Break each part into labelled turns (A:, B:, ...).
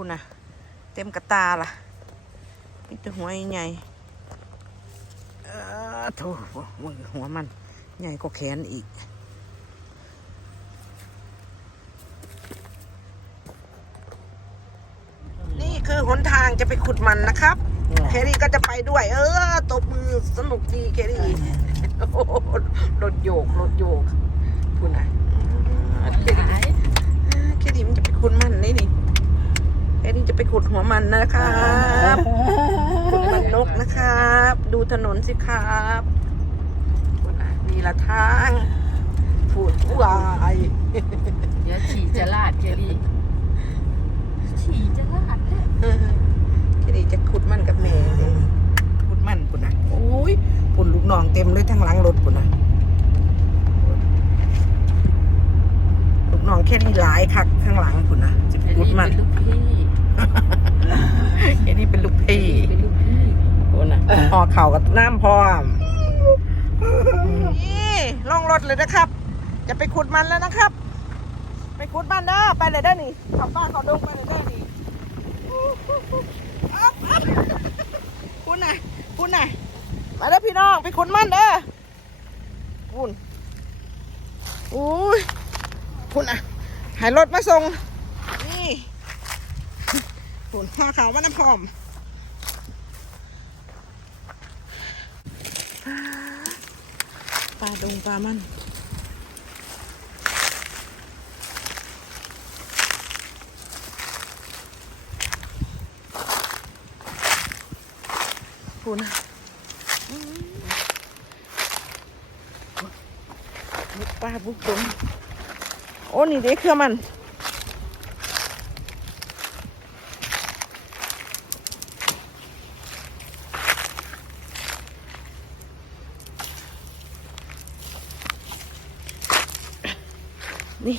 A: พูนนะเต็มกระตาล่ะมีแต่หัวใหญ่ๆเออโถมึงหัวมัน ใหญ่กว่าแขนอีกนี่คือหนทางจะไปขุดมันนะครับ เครี่ก็จะไปด้วย เออ ตบมือสนุกดีเครี่โอ้โหรถโยกรถโยก พูดนะเครี่เครี่มันจะไปขุดมันนี่นี่เครี่จะ ไปขุดหัวมันนะครับขุดมันนกนะครับ ดูถนนสิครับพูดนะมีละทางพูดวาย
B: เดี๋ยวฉี่จะลาดเจลี่ฉี่จะลาดเนี่ย
A: เออเครี่จะขุดมันกับแม่เนี่ยขุดมันพูดนะโอ้ยปุ่นลูกน้องเต็มเลยทั้งหลังรถพูดนะลูกน้องแค่นี้หลายคักข้างหลังคุณนะจะ
B: เจ
A: พูด
B: ลี่
A: มั
B: เป็น นลูกพี่
A: แค่นี้เป็นลูกพี่
B: เป็นลูกพี่
A: คุณนะพอเข่ากับน้ำพร้อมนี่ลงรถเลยนะครับ จะไปขุดมันแล้วนะครับ ไปขุดมันเด้อไปเลยเด้อนี่เขาป้าเขาดงไปเลยเด้อนี่อ๊อบอ๊อบคุณน่ะคุณน่ะมาเด้อพี่น้องไปขุดมันเด้อคุณอุ้ยคุณอะหายรถมาส่งนี่ คุณพ่อเขาว่าน้ำพอมปลาดงปลามันคุณอะอืมบุกปลาบุกดงโอ้นี่เด็กเครือมัน นี่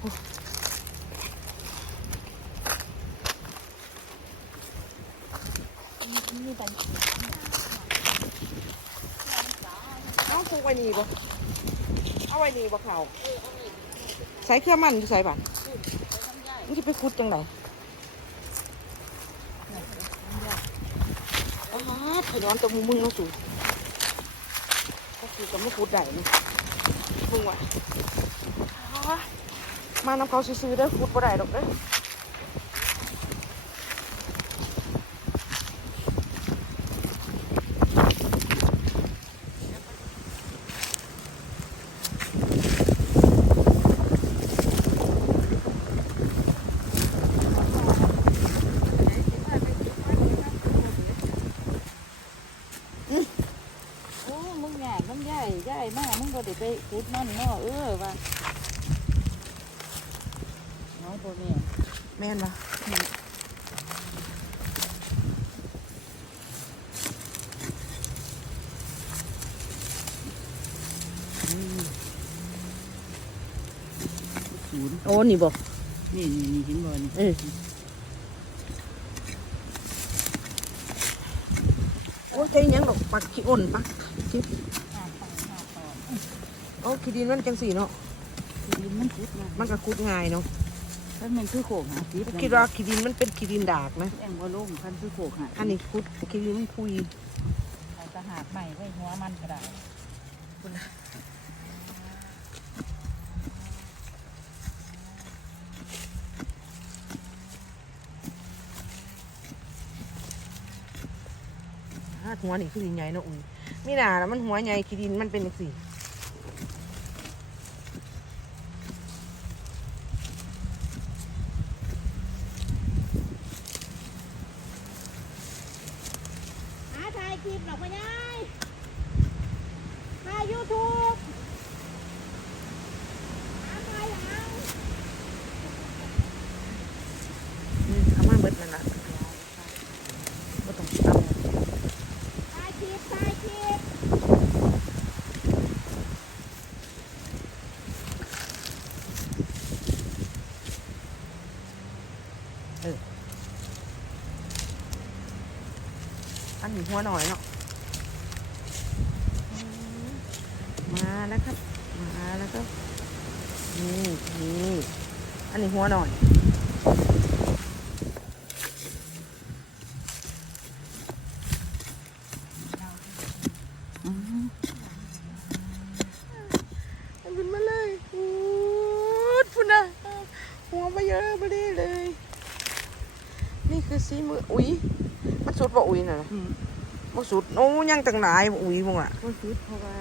A: โอ้ เอาผูกไว้นี่บ่เอาไว้นี่บ่เขาใส่เครื่องมันอยู่ใส่บันมันจะไปคุดจังไดอ๋อถนอนตัวมึงมึงเนาะสูก็คือกับไม่คุดได้นี่มึงว่ะมาน้ำเขาซื้อๆได้คุดบ่ได้ดอกเด้อ
B: โอ้มึงใหญ่มึงใหญ่ใหญ่มากมึง ก็ได้ไปขุดนั่นเนาะเออว่าน้อยตัวแม่
A: แม่นปะ
B: ศูนย์
A: โอ้นี่บอก
B: นี่นี่นี่เห็นบ่นี่
A: เออโอ้ยใจยังดอกปักขี้อ้นปักขี้โอ้ขี้ดินมันจังสีเนาะ
B: ดินมันขุดนะ
A: มันก็คุดง่ายเนาะ
B: ถ้ามันคือโขกหาสิ
A: คิดว่าขี้ดินมันเป็นขี้ดินดากนะ
B: แองว่าลงคันคือโขกหา
A: อันนี้คุดขี้ดินมันคุย
B: เอาตะหากใหม่ไว้หัวมันก็ได้
A: อ่าหัวนี่คือใหญ่เนาะอุ้ยมีหนาแล้วมันหัวใหญ่ขี้ดินมันเป็นจังสี
C: หาถ่ายคลิ ปหรอกพ่อยายถ่ายยูทูบหาถ่ายหลัง
A: อืมเอามาเบิดนั่นละก็ต้องตั้ง
C: ถ่ายคลิปถ่ายคลิป
A: อันนี้หัวหน่อยเนาะอืมมา แล้วครับ มาแล้วครับ นี่นี่อันนี้หัวหน่อยเอาขึ้นมาเลยอูดพุ่นนะหัวมาเยอะมาดีเลย นี่คือสีมือ อุ้ยมันสุดป่ะอุ้ยน่ะ
B: อืม
A: มันสุด โอ้ยังตั้งหลายบ่อุ้ยมึงอะ
B: ก็ซื้อเพราะว่า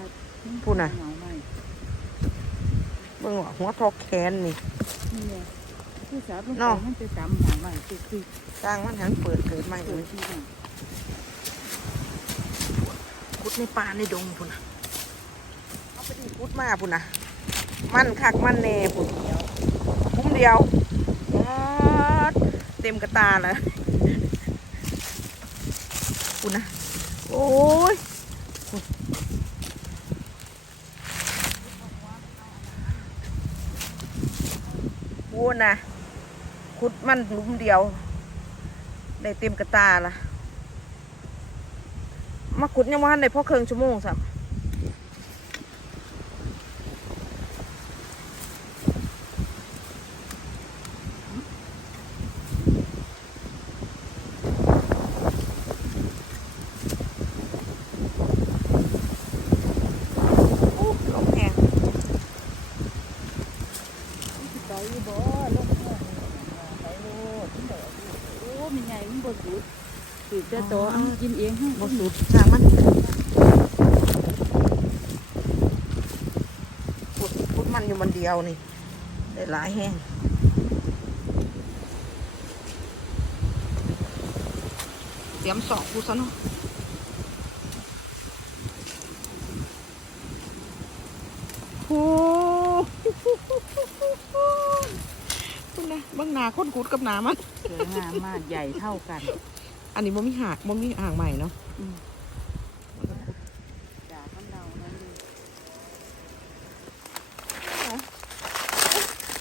A: พูดน่ะ
B: เหงาไม่
A: เบิ่งว่าหัวทอกแขนนี่
B: นี่แหละที่สาวลง
A: เนาะ
B: ไปมันจะจำเหงาไม่คือคือ
A: สร้างมันหันเปิดเกิดใหม่
B: เกิ
A: เล
B: ด
A: ย
B: ที่นั่น
A: ขุดในป่าในดงพุ่นนะเอาไปดิขุดมาพุ่นนะมันคักมันแน่พุ่นคุ้มเดียวอ๊อดเต็มกระตาเลยพุ่นนะโอ้ย นนะขุดมันหลุมเดียวได้เต็มกระตาละมาขุดยังว่าในพ่อเครื่องชั่วโมงสับอู้ลมแห้ง
B: ไปบ่ลงห้องไปโลดถึงได้โอ้มีไงมันบ่สุดสุดจะ โตเอากินเองให้
A: บสุดช่างมันขุดขุดมันอยู่มันเดียวนี่ได้หลายแห้งเตรียมสองกูซะเนาะโอ้คุณนะบางหนาคนขุดกับหนามัน
B: สวยงามมากใหญ่เท่ากัน
A: อันนี้บ่มีหากบ่มีอ่างใหม่เนาะ
B: อืมด่าคำเรานั่นเลย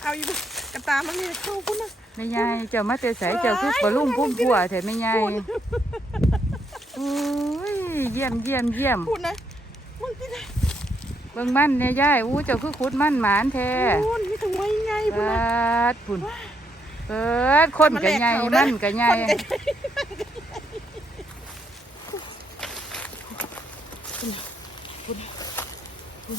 A: เอาอยู่กระตามันนี่เข้าคุณนะ
B: แม่ยายเจ้ามาแต่ใสเจ้าคือปลาลุ่มพุ่มพัวแต่แม่ยายโอ้ยเยี่ยมเยี่ยมเยี่ยม
A: พูดนะมึงที่ไหน
B: เบิ่งมันเนี่ยยายอู้เจ้าคือขุดมันหมานแท้
A: พูดนี่ถึงไว้ไงพูด
B: เปิ
A: นะ
B: ดพุ่นเปิดคนกะใหญ่มันกะใหญ่
A: ไป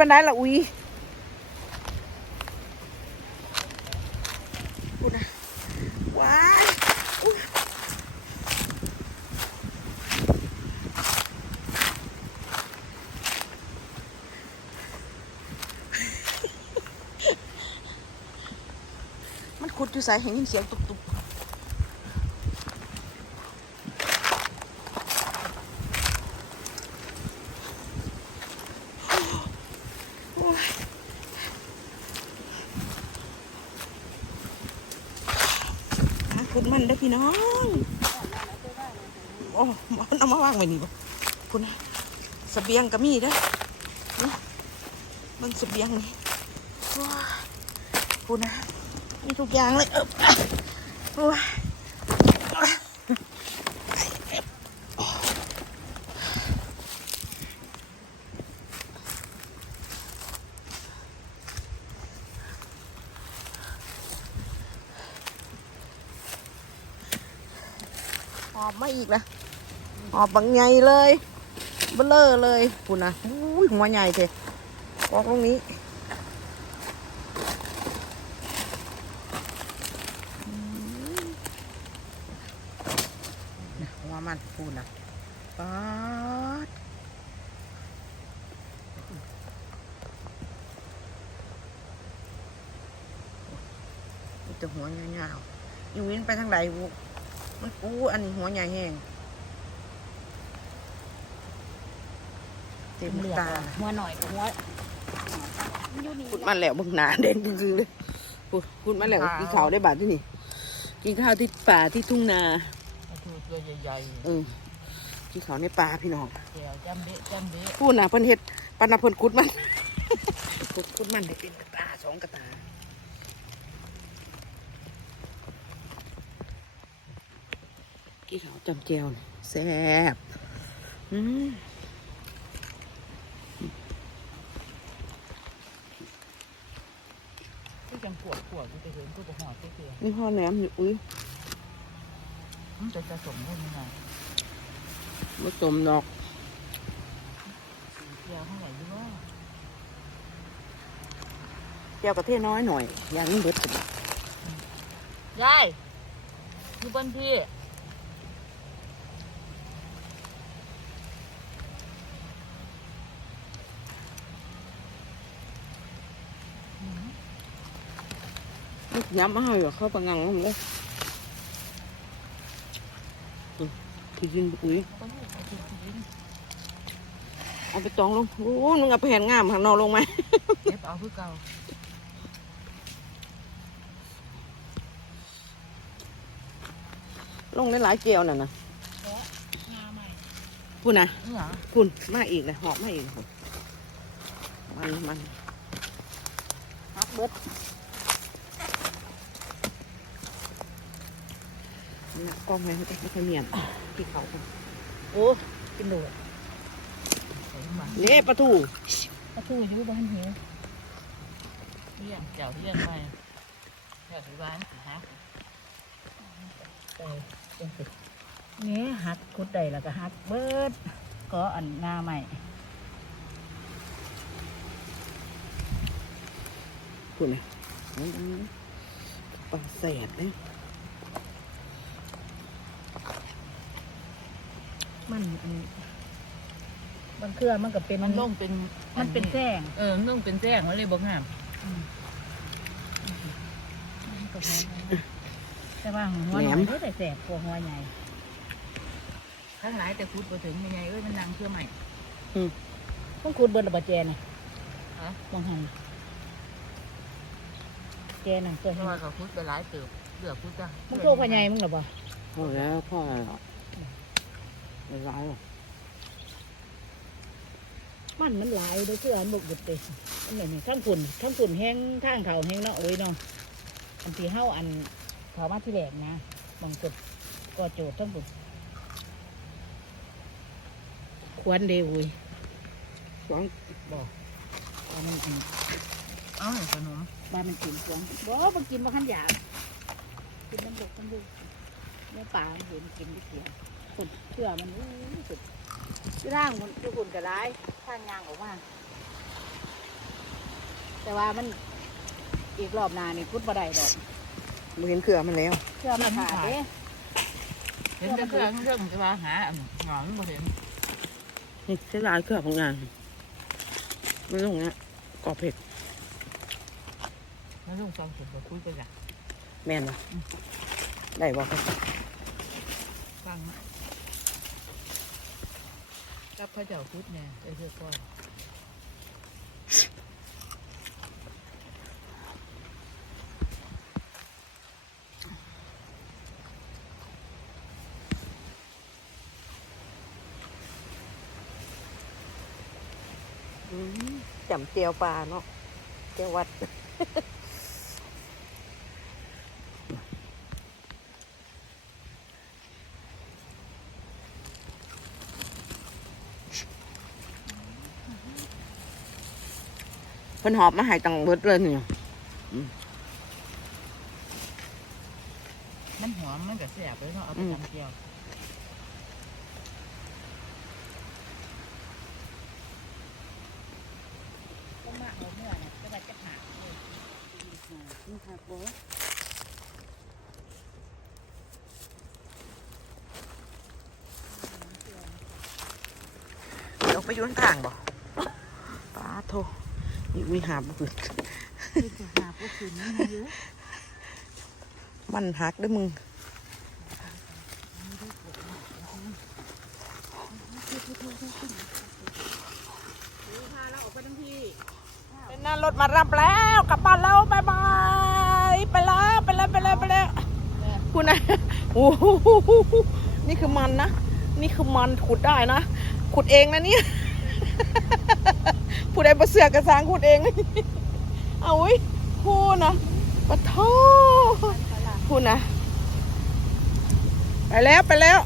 A: บันไดละอุ้ยพูดนะว้ายอุ๊ย มันขุดอยู่สายเห็นยินเสียงตุบๆอะคุณมันได้พี่น้อง โอ้มันเอามาวางไว้นี่บ่คุณนะเสบียงก็มีเด้อนี่เบิ่งเสบียงนี่ว้าคุณนะ มีทุกอย่างเลยเออะโอ้ยหอบมาอีกนะหอบบางใหญ่เลยเบลอเลยคุณนะอุ้ยหัวใหญ่เถอะกองตรงนี้ นะหัวมันพูดนะป๊าดมี แต่หัวยาวๆอยู่วินไปทางใดบุมันปูอันนี้หัวใหญ่แห้งเต็มตา
B: หัวหน่อยกับหัว
A: พูดมาแล้วเบึงหนาเด่นจริงๆเลยพูดพูดมาแล้วกินข้าวได้บาทที่นี่ กินข้าวที่ป่าที่ทุ่งนา
B: ตัวใหญ่
A: เออกินข้าวในป่าพี่น้อง
B: ๆเดี๋ยวจำเบะจำเบะ
A: พูดนะเพิ่นเฮ็ดปานนาเพนคุดมันคุดคุดมันได้เป็นกระตาสองกระตา กี่เขาวจำเจียวนี่แซ่บอืม
C: ที่จังปวดปวดกูจะเห็นกูจะหอดเกลือ
A: นี่พ่อแหนมอยู่อุ้ย
C: มันจะจะสมด้วยยังไง
A: มาจมดอก
C: เกลือเท่าไหร่ยี่ว่า
A: เจียวกระเทศน้อยหน่อยอย่างนี้เบิดกัน
C: ยายอยู่บ้านพี่
A: ย้ำมาให้ว่าเข้าปังงังมันเลยอืมคือยินอุ้ย
C: ต้องอยู่กับคุณยิน
A: เอาไปตองลงโอ้นึงเอาไปแผ่นงามข้างนอกลงไหม
C: เก็บเอาคือเก่า
A: ลงได้หลายเจียวน่ะนะ
C: งาใหม่
A: พูดนะ
C: นี่เหรอ
A: คุณมาอีกเลยหอบมาอีกเลยมันมันฮักเบิด นี่กล้องไงไม่ต้องไม่ค่อยเนียนที่เขา
C: โอ้กินโดดใส่มา
A: เละปลาทู
C: ปลาทูอยู่บ้านหิวเลี้ยงเจ้าเลี้ยงไปเจ้าที่บ้านสิฮะไปจังสินี่หัดคุดได้แล้วก็หัดเบิดก็อันงาใหม่
A: พูดนะมันเป็นปลาแสดเนี่ย
C: มันอันมันเครือมันก็เป็น
B: มันลงเป็น
C: มันเป็นแจ้ง
B: เออมันลงเป็นแจ้งมันเลยบอกงาม
C: มันก็แพงแต่ว่าหัวหน่อยก็แต่แสบกว่าหัวใหญ่
B: ข้างหลายแต่พูดไปถึงยังไงเอ้ยมันนางเชื่อใหม่
C: ต้องคูดเบิร์ดบะแจน่ะ
B: ฮะ
C: มองหันแจน่ะเกิด
B: เพ
C: ให้
B: ราะว่าเขาพูดไปหลายเติบเหลือพูดจ้ะ
C: มันโตกว่าใหญ่มึงหรอปะ
A: พอแล้วพ่ออะไรหรอ กไม่ร้ายหรอก
C: มันมันหลายโดยเชื่ออันบกหยุดเลยอันไหนนี่ข้างฝุ่นข้างฝุ่นแห้งข้างเขาแห้งเนาะโอ้ยเนาะอันที่เฮาอันเขามาที่แหลกนะบางจุดก็โจทย์ทั้งฝุ่นควรเดีอุ้ย
A: สอง
C: บอกอันนี้อัน
B: เอ้าขนม
C: บ้านมันกินควงบ่มันกินมาขันหยาบกินมันบกมันดูเนื้อปลามันเห็นกินไม่เกี่ยว คนเชื่อมันอู้สุดที่ร่างมันทุกคนก็ร้ายข้างยางออกมาแต่ว่ามันอีกรอบหนานี่พุดบ่ได้ดอก
A: ไม่เห็นเครือมันแล้ว
C: เชื่อมันขาดเด้
B: เห็นแต่เครื่องเครื่องจะมาหาอันหงอนบ่เห็น
A: นี่ใช้ลายเครือของงานไม่ต้องเนี้ยกรอบเผ็ด
B: แล้วลงซองสุดก็คุยไปจ้ะ
A: แม่นปะได้บอกครับ
B: ฟังนะ กับพระเจ้าพุทธเนี่ยไอ้เจ้าก้อน
A: อืมจำเจียวปลาเนาะเจียววัด พิ่นหอบมาใหายตังเบิดเลยเนี่ย
B: มันหอมมันก็แสบเลยเนาะเอาไปทำเจียว
C: ต้องมาเอาเมื่อเนี่ยจะได้จะหักเลย
A: นี่ค่ะโบเดี๋ยวไปอยุ่ข้างทางบ่ป้าโท นี่มีหาบุด
C: คือจะหาพวกคืนนี่มาเยอะ
A: มันหักเด้วยมึง
C: พาเราออกไปทั้งที่
A: เป็นหน้ารถมารับแล้วกลับบ้านแล้วบายบายไปแล้วไปแล้วไปแล้วไปแล้วคุณนะโอ้โหนี่คือมันนะ นี่คือมันขุดได้นะ ขุดเองนะเนี่ย ผู้ใดบาเสือกกระสร้างขุดเอง เอาไว้ยพูดนะปะโทพูดนะ ไปแล้วไปแล้ว